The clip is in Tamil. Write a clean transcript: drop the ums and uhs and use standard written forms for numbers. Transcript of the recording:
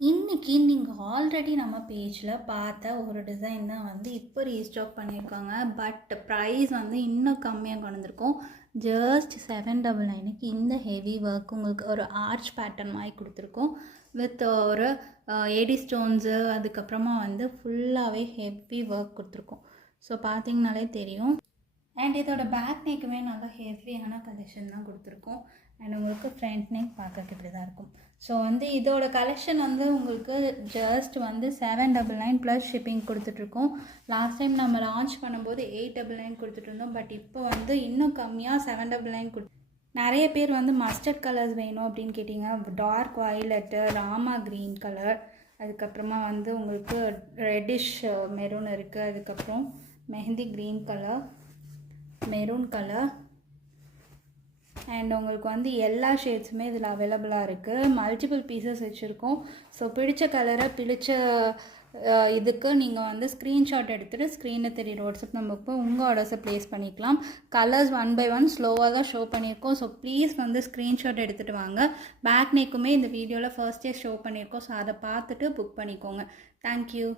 இன்றைக்கி நீங்கள் ஆல்ரெடி நம்ம பேஜில் பார்த்த ஒரு டிசைன் தான் வந்து இப்போ ரீஸ்டாக் பண்ணியிருக்காங்க. பட் ப்ரைஸ் வந்து இன்னும் கம்மியாக கொண்டு வந்திருக்கோம். ஜஸ்ட் 799க்கு இந்த ஹெவி ஒர்க் உங்களுக்கு ஒரு ஆர்ச் பேட்டர்ன் மாதிரி கொடுத்துருக்கோம். வித் ஒரு ஏடி ஸ்டோன்ஸு, அதுக்கப்புறமா வந்து ஃபுல்லாகவே ஹெவி ஒர்க் கொடுத்துருக்கோம். ஸோ பார்த்தீங்கனாலே தெரியும். அண்ட் இதோட பேக் நெக்குமே நல்லா ஹெவியான கலெக்ஷன் தான் கொடுத்துருக்கோம். அண்ட் உங்களுக்கு ஃப்ரண்ட் நெக் பார்க்கறதுக்கு இப்படி தான் இருக்கும். ஸோ வந்து இதோட கலெக்ஷன் வந்து உங்களுக்கு ஜஸ்ட் வந்து 799 ப்ளஸ் ஷிப்பிங் கொடுத்துட்ருக்கோம். லாஸ்ட் டைம் நம்ம லான்ச் பண்ணும்போது 899 கொடுத்துட்ருந்தோம். பட் இப்போ வந்து இன்னும் கம்மியாக 799 நிறைய பேர் வந்து மஸ்டர்ட் கலர்ஸ் வேணும் அப்படின்னு கேட்டிங்க. Dark violet, Rama green colour, அதுக்கப்புறமா வந்து உங்களுக்கு ரெட்டிஷ் மெரூன் இருக்குது, அதுக்கப்புறம் mehndi green colour, maroon colour, and உங்களுக்கு வந்து எல்லா ஷேட்ஸுமே இதில் அவைலபிளாக இருக்குது. மல்டிபிள் பீசஸ் வச்சுருக்கோம். ஸோ பிடிச்ச கலரை பிடிச்ச இதுக்கு நீங்கள் வந்து ஸ்க்ரீன்ஷாட் எடுத்துகிட்டு ஸ்க்ரீனில் தெரியுற வாட்ஸ்அப் நம்பருக்கு உங்கள் ஆர்டர்ஸை ப்ளேஸ் பண்ணிக்கலாம். கலர்ஸ் 1 by 1 ஸ்லோவாக தான் ஷோ பண்ணியிருக்கோம். ஸோ ப்ளீஸ் வந்து ஸ்க்ரீன்ஷாட் எடுத்துகிட்டு வாங்க. பேக் நெக்குமே இந்த வீடியோவில் ஃபர்ஸ்டே ஷோ பண்ணியிருக்கோம். ஸோ அதை பார்த்துட்டு புக் பண்ணிக்கோங்க. தேங்க்யூ.